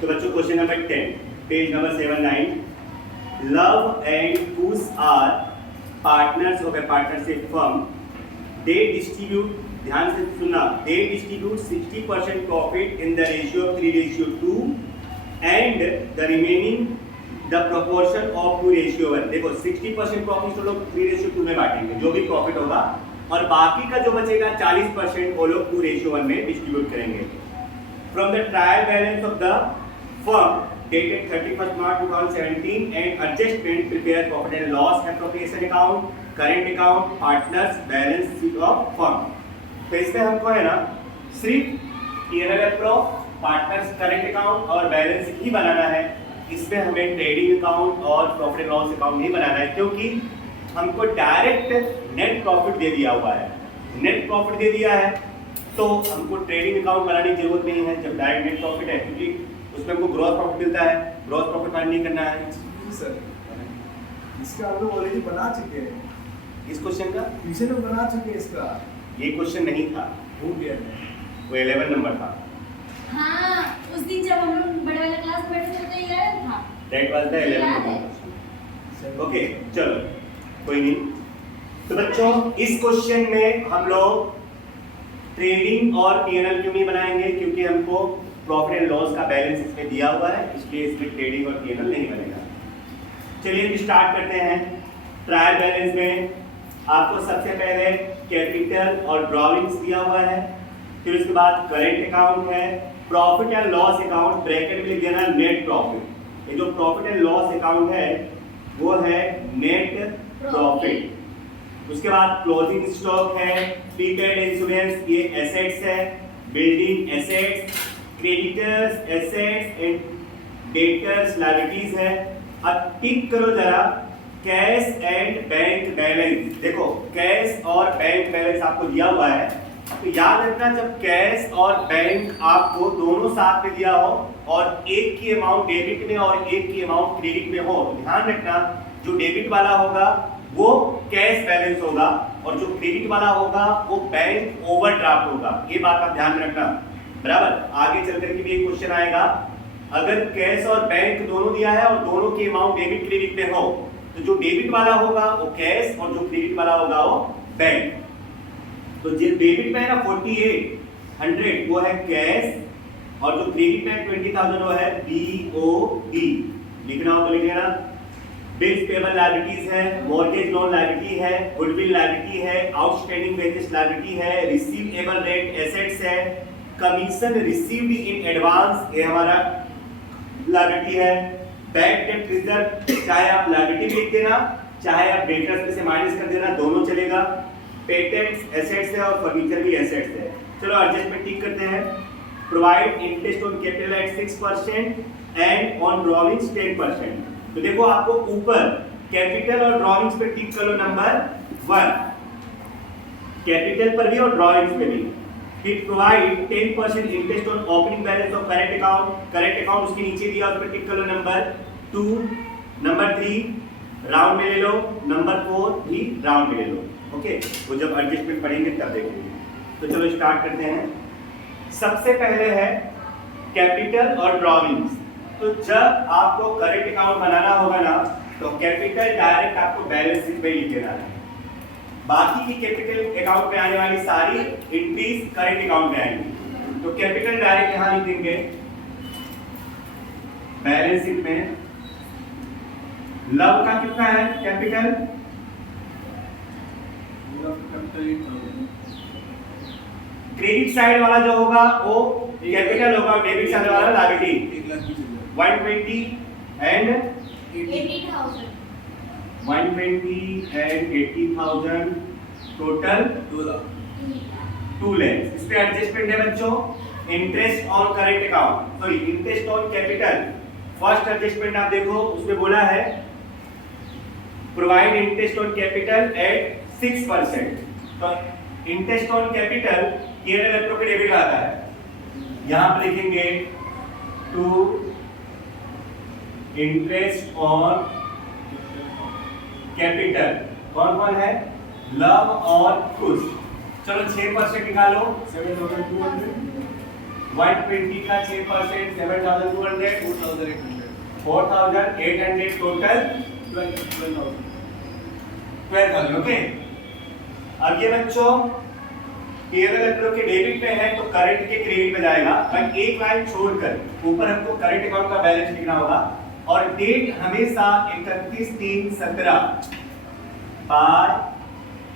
तो बच्चों question number 10 page number 79, Luv and Kush are partners of a partnership firm, they distribute, ध्यान से सुनना, they distribute 60% profit in the ratio of 3:2 and the remaining the proportion of 2:1। देखो 60% profit तो लोग 3:2 में बांटेंगे जो भी प्रॉफिट होगा, और बाकी का जो बचेगा 40% वो लोग 2:1 में डिस्ट्रीब्यूट करेंगे। From the trial balance of the firm dated 31st March 2017 and adjustment prepare profit and loss appropriation account, current account, partners balance sheet of firm। तो इसमें हमको है ना सिर्फ P&L approach, partners current account और balance sheet ही बनाना है। इसमें हमें ट्रेडिंग अकाउंट और प्रॉफिट एंड लॉस अकाउंट नहीं बनाना है, क्योंकि हमको डायरेक्ट नेट प्रॉफिट दे दिया हुआ है। नेट प्रॉफिट दे दिया है तो हमको ट्रेडिंग अकाउंट बनाने की जरूरत नहीं है जब डायरेक्ट नेट प्रॉफिट है, क्योंकि उसमें हमको ग्रॉस प्रॉफिट मिलता है, ग्रॉस प्रॉफिट फाइंड नहीं करना है। सर इसका हम लोग ऑलरेडी बना चुके हैं, इस क्वेश्चन का पीछे में बना चुके हैं इसका। ये क्वेश्चन नहीं था, हो गया वो 11 नंबर था। हाँ, उस दिन जब हम लोग बड़े वाले क्लास में बैठे थे तो ये याद था। दैट वाज द 11 याद है। नंबर। ओके चलो कोई नहीं। तो बच्चों इस क्वेश्चन में हम लोग ट्रेडिंग और P&L क्यों नहीं बनाएंगे, क्योंकि हमको प्रॉफिट एंड लॉस का बैलेंस इसमें दिया हुआ है, इसलिए इसमें ट्रेडिंग और P&L नहीं बनेगा। चलिए स्टार्ट करते हैं। ट्रायल बैलेंस में आपको सबसे पहले कैपिटल और ड्रॉइंग्स दिया हुआ है, फिर उसके बाद करंट अकाउंट है, profit and loss account, bracket में लिख देना नेट प्रॉफिट। ये जो प्रॉफिट एंड लॉस अकाउंट है वो है नेट प्रॉफिट। उसके बाद क्लोजिंग स्टॉक है, प्रीपेड इंश्योरेंस, ये एसेट्स है, building assets, creditors assets and debtors liabilities है। अब टिक करो जरा कैश एंड बैंक बैलेंस। देखो कैश और बैंक बैलेंस आपको दिया हुआ है, तो याद रखना जब कैश और बैंक आपको दोनों साथ में दिया हो और एक की अमाउंट डेबिट में और एक की अमाउंट क्रेडिट में हो, तो ध्यान रखना जो डेबिट वाला होगा वो कैश बैलेंस होगा और जो क्रेडिट वाला होगा वो बैंक ओवरड्राफ्ट होगा। ये बात आप ध्यान में रखना, बराबर। आगे चल करके भी एक क्वेश्चन आएगा, अगर कैश और बैंक दोनों दिया है और दोनों की अमाउंट डेबिट क्रेडिट में हो, तो जो डेबिट वाला होगा वो कैश और जो क्रेडिट वाला होगा वो बैंक। तो जो डेबिट में है ना 4800 वो है कैश और जो क्रेडिट में 20,000 वो है BOD। लिखना हो तो लिख लेना। बिल्स पेबल लायबिलिटीज है, मॉर्गेज लोन लायबिलिटी है, गुडविल लायबिलिटी है, आउटस्टैंडिंग वेजेस लायबिलिटी है, रिसीवेबल रेंट एसेट्स है, कमीशन रिसीव्ड इन एडवांस ये हमारा लायबिलिटी है, बैड डेट रिजर्व, चाहे आप लायबिलिटी लिख देना चाहे आप डेटर्स में से माइनस कर देना, दोनों चलेगा। पेटेंट्स एसेट्स है और फर्नीचर भी एसेट्स है। चलो एडजस्टमेंट टिक करते हैं। Provide interest on capital eight 6% and on drawings 10%। तो देखो आपको ऊपर कैपिटल और ड्रॉइंग्स पे टिक कर लो नंबर 1, कैपिटल पर भी और ड्रॉइंग्स पे भी। फिर provide 10% interest on opening balance of current account, current account उसके नीचे दिया उस पर टिक कर लो नंबर 2। नंबर 3 राउंड में ले लो, नंबर 4 भी राउंड में ले लो। ओके, वो जब एडजस्टमेंट पढ़ेंगे तब देखेंगे। तो चलो स्टार्ट करते हैं। सबसे पहले है कैपिटल और ड्रॉइंग्स। तो जब आपको करंट अकाउंट बनाना होगा ना तो कैपिटल डायरेक्ट आपको बैलेंस शीट में लिख देना है, बाकी की कैपिटल अकाउंट में आने वाली सारी एंट्रीज करंट अकाउंट में आएंगी। तो कैपिटल डायरेक्ट यहां लिख देंगे बैलेंस शीट में। लव का कितना है कैपिटल? क्रेडिट साइड वाला जो होगा वो कैपिटल होगा, डेबिट साइड वाला liability 120 and 80,000 120 and 80,000 total 2 lakh. इस पे एडजस्टमेंट है बच्चों। Interest on current account, sorry interest on capital, first adjustment आप देखो उसमें बोला है provide interest on capital eight 6%। तो interest on capital P&L approach debit आता है, यहां पर लिखेंगे टू इंटरेस्ट ऑन कैपिटल। कौन कौन है? लव और कुश। चलो 6% निकालो, 7,200 120 का 6%, 7,200, 4,800 टोटल 12,000। ओके, अब ये बच्चों टीएनएल अप्रो के डेबिट में है तो करंट के क्रेडिट में जाएगा, बट एक लाइन छोड़कर ऊपर हमको करंट अकाउंट का बैलेंस लिखना होगा और डेट हमेशा 31/3/17 बार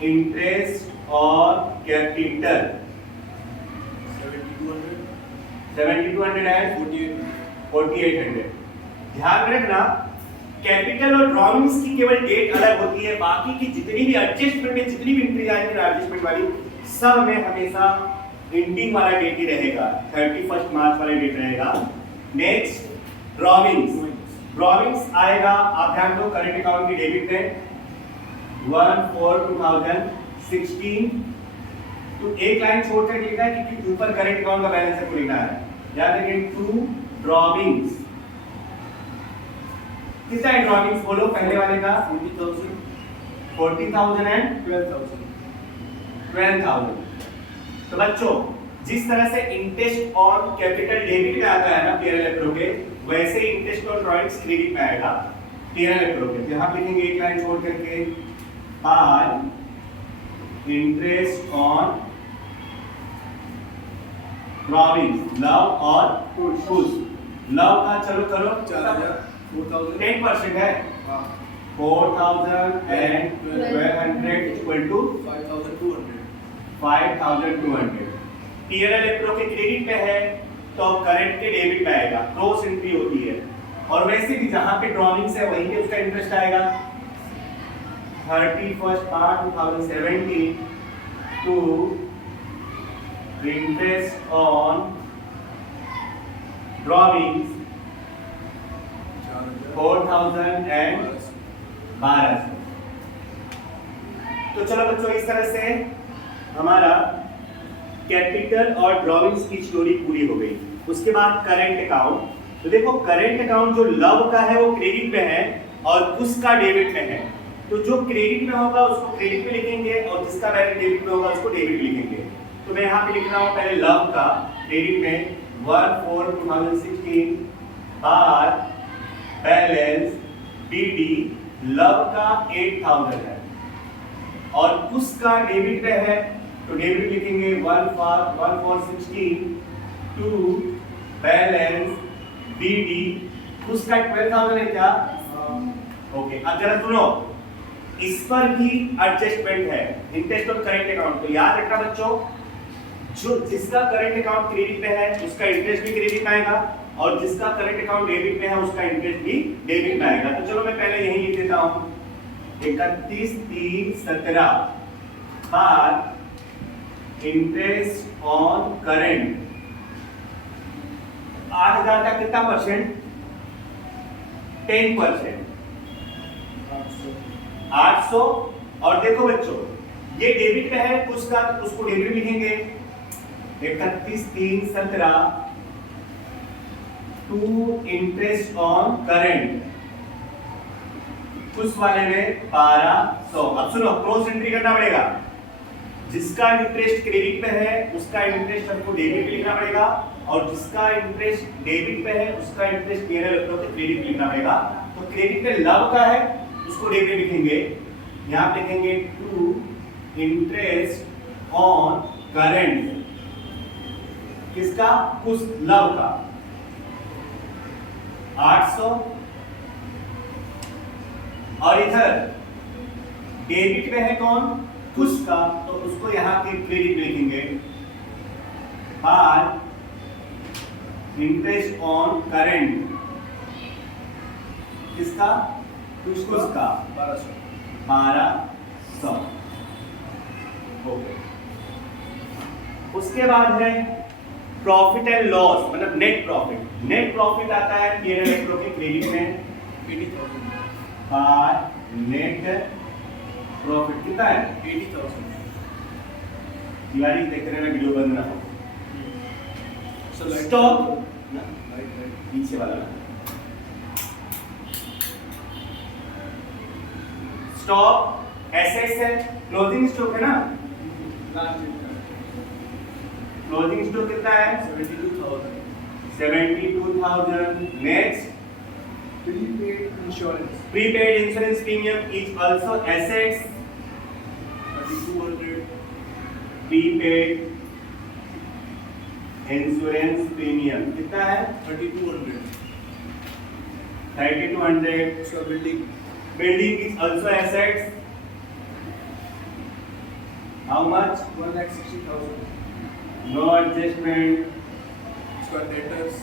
इंटरेस्ट और कैपिटल 7,200 एंड 4,800। ध्यान रखना कैपिटल और ड्रॉइंग्स की केवल डेट अलग होती है, बाकी की जितनी भी एडजस्टमेंट में जितनी भी एंट्री आएगी ना एडजस्टमेंट वाली सब में हमेशा एंडिंग वाला डेट ही रहेगा, 31 मार्च वाला डेट रहेगा। नेक्स्ट ड्रॉइंग्स आएगा, आप ध्यान दो करंट अकाउंट की डेबिट में 1/4/2016 तो एक लाइन छोड़ कर लिखा है क्योंकि ऊपर करंट अकाउंट का बैलेंस है लिखना है। याद रखें टू ड्रॉइंग्स कितना है ड्रॉइंग्स बोलो पहले वाले का 40,000 एंड 12,000। तो बच्चों जिस तरह से इंटरेस्ट और कैपिटल डेबिट में आता है ना पीएनएल अप्रो के, वैसे ही इंटरेस्ट और ड्रॉइंग्स क्रेडिट में आएगा पीएनएल अप्रो के। यहां पे लिखेंगे एक लाइन छोड़ करके bye interest on drawings love और फुल। लव का चलो करो 10% है 4,000 and 1,200 equal to 5,200। पीएनएल अप्रो के क्रेडिट में है तो करंट के डेबिट में आएगा, क्रॉस एंट्री होती है। और वैसे भी जहां पे ड्रॉइंग्स है वहीं पे उसका इंटरेस्ट आएगा 31 March 2017 to interest on drawings 4,000 and 1200। तो चलो बच्चों इस तरह से हमारा कैपिटल और ड्रॉइंग्स की स्टोरी पूरी हो गई। उसके बाद करंट अकाउंट, तो देखो करंट अकाउंट जो लव का है वो क्रेडिट में है और उसका डेबिट में है। तो जो क्रेडिट में होगा उसको क्रेडिट में लिखेंगे और जिसका बैलेंस डेबिट में होगा उसको डेबिट लिखेंगे। तो मैं यहाँ पे लिख रहा हूँ पहले लव का क्रेडिट में 1/4/2016 बार बैलेंस बीडी लव का 8,000 है और उसका डेबिट में है तो डेबिट लिखेंगे 1/4/16 टू बैलेंस बीडी उसका 12,000 है क्या? ओके, अब जरा सुनो, इस पर भी एडजस्टमेंट है इंटरेस्ट और करंट अकाउंट। तो याद रखना बच्चों जो जिसका करंट अकाउंट क्रेडिट में है उसका इंटरेस्ट भी क्रेडिट में आएगा और जिसका करंट अकाउंट डेबिट में है उसका इंटरेस्ट भी डेबिट में आएगा। तो चलो मैं पहले यही लिख देता हूं 31/3/17 बार इंटरेस्ट ऑन करंट 8,000 का कितना परसेंट? 10%, 800। और देखो बच्चों ये डेबिट में है उसका उसको डेबिट लिखेंगे 31/3/17 टू इंटरेस्ट ऑन करंट उस वाले में 1,200। अब सुनो क्रॉस एंट्री करना पड़ेगा, जिसका इंटरेस्ट क्रेडिट में है उसका इंटरेस्ट हमको डेबिट में लिखना पड़ेगा और जिसका इंटरेस्ट डेबिट में है उसका इंटरेस्ट पीएनएल अप्रो के क्रेडिट में लिखना पड़ेगा। तो क्रेडिट में लव का है उसको डेबिट लिखेंगे, यहां पे लिखेंगे टू इंटरेस्ट ऑन करंट किसका? उस लव का 800। और इधर डेबिट में है कौन? उसका, तो उसको यहां पे क्रेडिट लिखेंगे बार इंटरेस्ट ऑन करंट किसका? उसका 1,200। ओके, उसके बाद है प्रॉफिट एंड लॉस मतलब नेट प्रॉफिट। नेट प्रॉफिट आता है पीएनएल अप्रो के क्रेडिट में 80,000 बार नेट प्रॉफिट कितना है? 80,000। तिवारी देख रहे हैं वीडियो बंद ना हो। स्टॉक पीछे वाला स्टॉक एसेट्स है, क्लोजिंग स्टॉक है ना। क्लोजिंग स्टॉक कितना है? 72,000. 72,000. Next, Prepaid insurance. prepaid insurance premium is also assets. 3,200. Prepaid insurance premium कितना है? 3,200. 3,200. उसका building. Building is also assets. How much? 1,60,000. No adjustment. उसका debtors.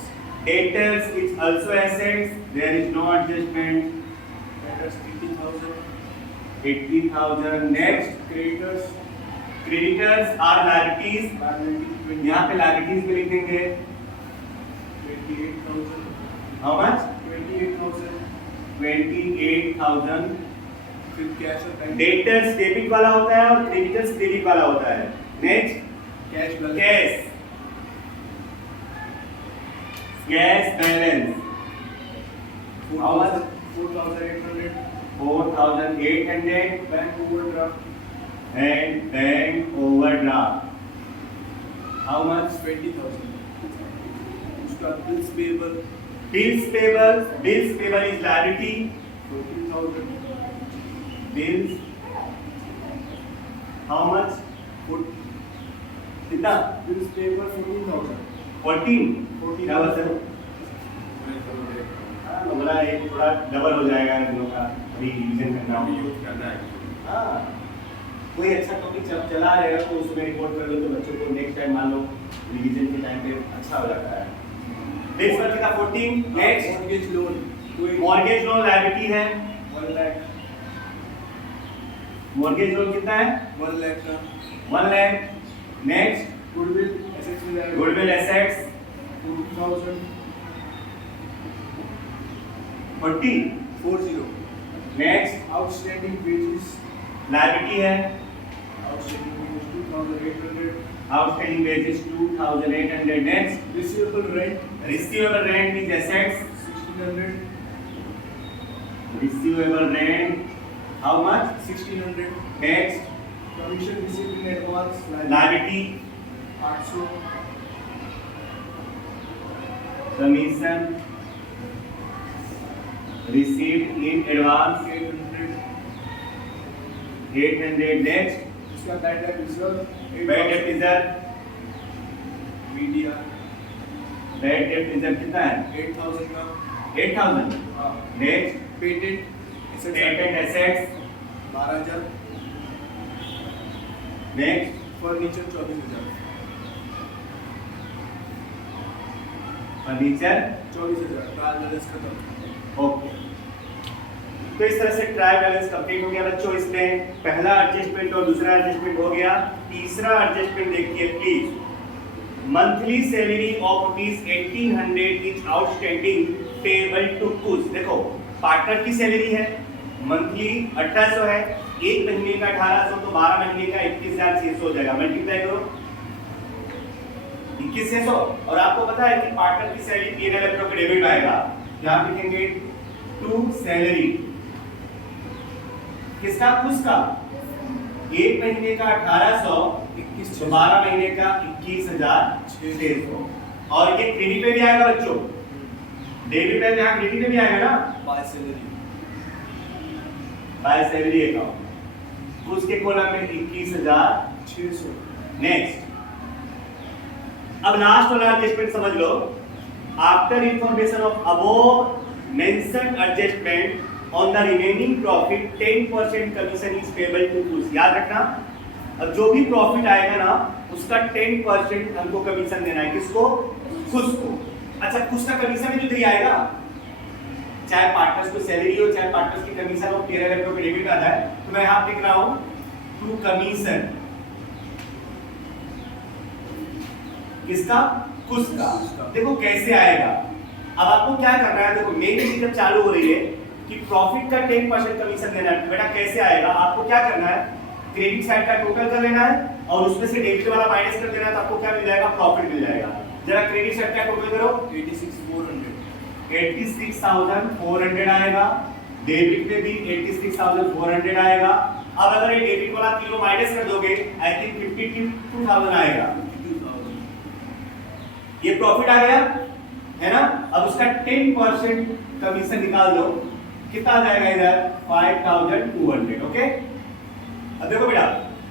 Debtors is also assets. There is no adjustment. Debtors 80,000. 80,000. Next, Creditors. creditors are liabilities. Liability यहाँ पे liabilities पे लिख देंगे 28,000. how much? 28,000. 28,000. फिर कैश और बैंक. Debtors डेबिट वाला होता है और creditors क्रेडिट वाला होता है. Next, cash balance. cash. Cash balance. How much? 4,800. 4,800 bank overdraft. and bank overdraft. How much? 20,000. उसका bills payable. Bills payable. Bills payable is liability. 14,000. Bills. How much? कितना? Bills payable 14,000. 14. क्या बात है? हाँ, बोला एक थोड़ा डबल हो जाएगा इन दोनों का. अभी रिवीजन करना हो. हाँ. कोई अच्छा टॉपिक चला रहेगा तो उसमें रिपोर्ट कर लो तो बच्चों को नेक्स्ट टाइम मान लो रिवीजन के टाइम पे अच्छा हो जाता है. नेक्स्ट वर्ड कितना? 14. Next, Mortgage loan. कोई मॉर्गेज लोन लायबिलिटी है. 1 lakh. मॉर्गेज लोन कितना है? 1 lakh का. 1 लाख. नेक्स्ट, Goodwill assets में जाएगा. Goodwill assets 40,000. 40. Next, Outstanding wages. Liability है. Outstanding wages 2,800. Outstanding wages 2,800. Next, Receivable rent receivable rent is assets. 1,600. Receivable rent how much? 1,600. Next, Commission received in advance liability 800. Commission received in advance 800. 800. Next, उसका bad debt reserve bad debt reserve. media bad debt reserve कितना है? 8,000 का. 8,000. हाँ. Next, Patent assets patent assets. 12,000. Next, Furniture 24,000. Furniture. 24,000. Trial balance खत्म. Okay, तो इस तरह से ट्रायल बैलेंस कंप्लीट हो गया बच्चों. इसमें पहला एडजस्टमेंट और दूसरा एडजस्टमेंट हो गया. तीसरा एडजस्टमेंट देखिए please. Monthly salary of ₹1,800 is outstanding payable to कुछ. देखो, पार्टनर की सैलरी है, मंथली 1,800 है, एक महीने का 1,800 तो 12 महीने का 21,600 हो जाएगा. मल्टीप्लाई करो 21,600. और आपको पता है कि पार्टनर की सैलरी P&L अकाउंट में डेबिट आएगा. यहाँ लिखेंगे टू सैलरी. किसका? किसका? एक महीने का 1,800, 12 महीने का 21,600. और ये क्रेडिट पे भी आएगा बच्चों. डेबिट है, यहाँ क्रेडिट पे भी आएगा ना. By salary. By salary account. उसके कॉलम में 21,600. नेक्स्ट, अब लास्ट वाला एडजस्टमेंट समझ लो. After information of above mentioned adjustment on the remaining profit 10% commission is payable to कुछ. याद रखना, अब जो भी प्रॉफिट आएगा ना उसका 10% हमको कमीशन देना है. किसको? कुछ को. अच्छा, कुछ का कमीशन भी तो आएगा, चाहे पार्टनर्स को सैलरी हो चाहे पार्टनर्स की कमीशन हो. 13,000 रुपये डेबिट आता है तो मैं यहाँ लिख रहा हूँ टू कमीशन. किसका? कुछ का. देखो कैसे आएगा. अब आपको क्या करना है, देखो मेन चीज जब चालू हो रही है कि प्रॉफिट का 10% कमीशन देना है. बेटा कैसे आएगा, आपको क्या करना है, क्रेडिट साइड का टोटल कर लेना है और उसमें से डेबिट वाला माइनस कर देना है. तो आपको क्या मिल जाएगा? प्रॉफिट मिल जाएगा. जरा क्रेडिट साइड का टोटल करो. 86,400. 86,400 आएगा. डेबिट में भी 86,400 आएगा. अब अगर ये डेबिट वाला तीनों माइनस कर दोगे आई थिंक 52,000 आएगा. 52,000. ये प्रॉफिट आ गया है ना। अब उसका 10% कमीशन निकाल दो, कितना आ जाएगा इधर 5200। ओके, अब देखो बेटा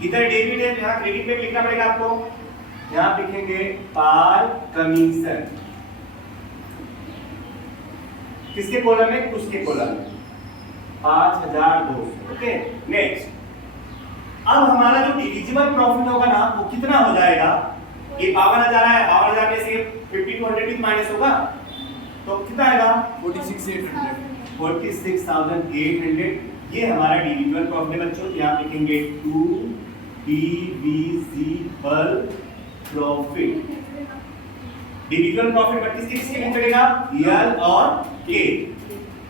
इधर डेबिट है, यहाँ क्रेडिट पे लिखना पड़ेगा आपको। यहाँ लिखेंगे पार कमीशन, किसके कॉलम में, उसके कॉलम में 5200। ओके, नेक्स्ट अब हमारा जो डिविजिबल प्रॉफिट होगा ना वो कितना हो जाएगा, ये 52,000 है, 52,000 में से 5200 माइनस होगा तो कितना आएगा 46,800। 46,800। ये हमारा डिविजिबल प्रॉफिट है बच्चों। यहाँ लिखेंगे to divisible profit. Divisible profit किसके किसके लिए चलेगा, एल और के।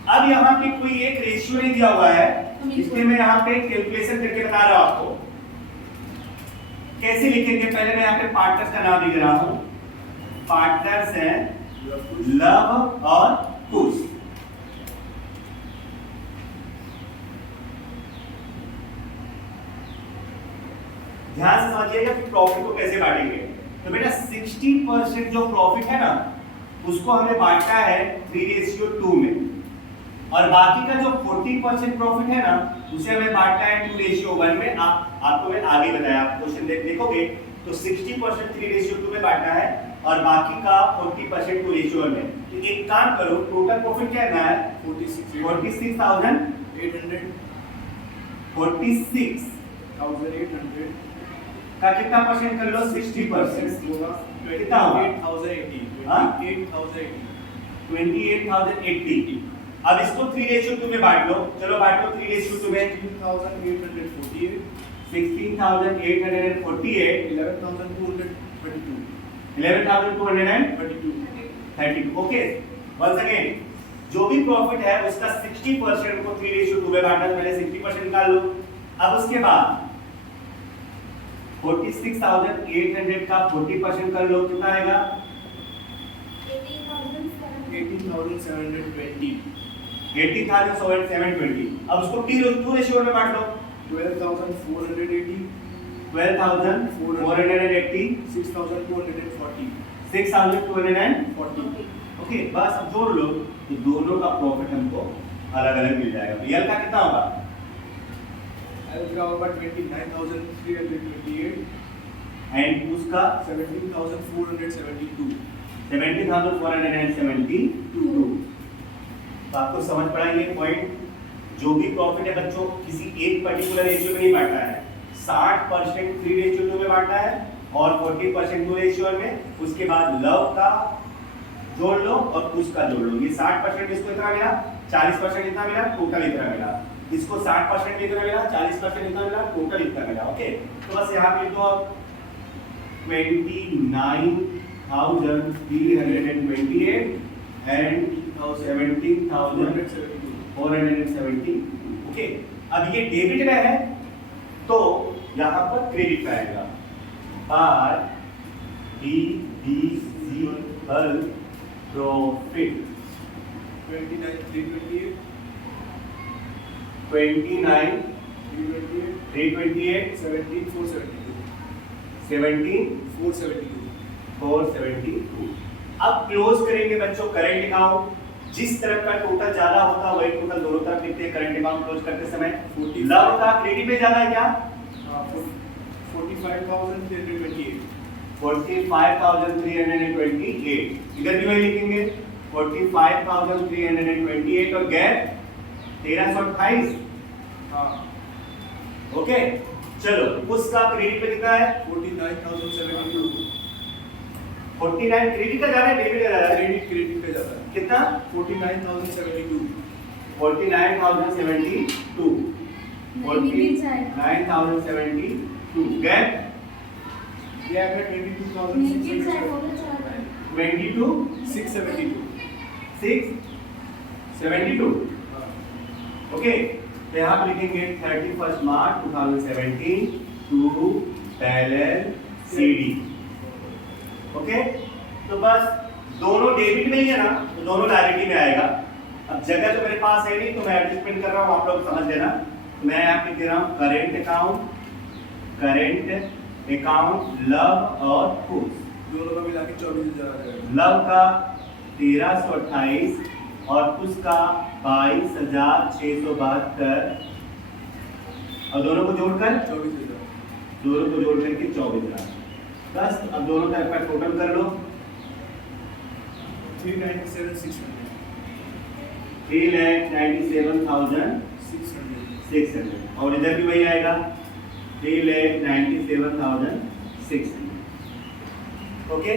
अब यहाँ पे कोई एक रेशियो नहीं दिया हुआ है, इसलिए मैं यहाँ पे कैलकुलेशन करके बता रहा हूँ आपको कैसे लिखेंगे। पहले मैं यहाँ पे पार्टनर्स का नाम लिख रहा हूँ। पार्टनर्स हैं लव और कुश। ध्यान से समझिएगा कि प्रॉफिट को कैसे बांटेंगे। तो बेटा 60% जो प्रॉफिट है ना उसको हमें बांटना है 3:2 में, और बाकी का जो 40% प्रॉफिट है ना उसे हमें बांटना है 2:1 में। आपको मैं आगे बताया, आप क्वेश्चन देखोगे तो 60% 3:2 में बांटना है और बाकी का 40% 2:1 में। तो एक काम करो, टोटल प्रॉफिट क्या है 46,800 का कितना परसेंट कर लो, 60%। कितना होगा 28,080। अब इसको 3:2 में बांट लो, चलो बांट लो 3:2 में। 16,848 16,848 11,232। ओके, वंस अगेन जो भी प्रॉफिट है उसका 60% को 3:2 में बांटना। पहले 60% निकाल लो। अब उसके बाद 46,800 का 40% कर लो, कितना आएगा 18,720। 80,720। अब उसको 2:2 में बांट लो। 12,480 12,480 6,240 6,240। ओके, बस अब जोड़ लो तो दोनों का प्रॉफिट हमको अलग अलग मिल जाएगा। रियल का कितना होगा, इसका होगा 29,328 एंड उसका 17,472। 17,472। तो आपको समझ पड़ा ये पॉइंट। जो भी प्रॉफिट है बच्चों किसी एक पर्टिकुलर रेशियो में नहीं बांटना है, 60% 3:2 में बांटना है और 40% 2:1 में। उसके बाद लव का जोड़ लो और उसका जोड़ लो। ये 60% इसको इतना मिला, 40% इतना मिला, टोटल इतना मिला। इसको 60% इतना मिला, 40% इतना मिला, टोटल इतना मिला। ओके, तो बस यहाँ पे तो 29,328 एंड 17,470। ओके, अब ये डेबिट में है तो यहाँ पर क्रेडिट में आएगा। बार डिविजिबल प्रॉफिट 29,328 29,328 17,472 17,472। अब क्लोज करेंगे बच्चों करंट अकाउंट। जिस तरफ का टोटल ज्यादा होता है वही टोटल दोनों तरफ लिखते हैं करंट अकाउंट क्लोज करते समय। लव का क्रेडिट में ज्यादा है क्या, 45,328 45,328। इधर भी वही लिखेंगे 45,328 और गैप 1328। हाँ, ओके, चलो उसका क्रेडिट पे कितना है 49,072। 49। क्रेडिट का ज्यादा है डेबिट का ज्यादा है, क्रेडिट पे जाता है कितना 49,072। 49,072। नहीं गिर जाएगा, 9,072 गैप ये आएगा नहीं गिर 22,672। जाएगा, बोलो चला 22 672। 672। ओके, तो यहाँ पे लिखेंगे 31 मार्च 2017 टू बैलेंस सीडी। ओके, तो बस दोनों डेबिट में ही है ना तो दोनों लायबिलिटी में आएगा। अब जगह तो मेरे पास है नहीं तो मैं एडजस्टमेंट कर रहा हूँ, आप लोग समझ लेना। मैं यहाँ पे दे रहा हूँ करेंट अकाउंट लव और कुश। दोनों का मिला के 24,000 आ जाएगा। लव का 1328 और उसका 22,672 और दोनों को जोड़कर 24,000। दोनों को जोड़ करके 24,000 बस। अब दोनों का आपका टोटल कर लो 397,600। 3,97,600 और इधर भी वही आएगा 3,97,600। ओके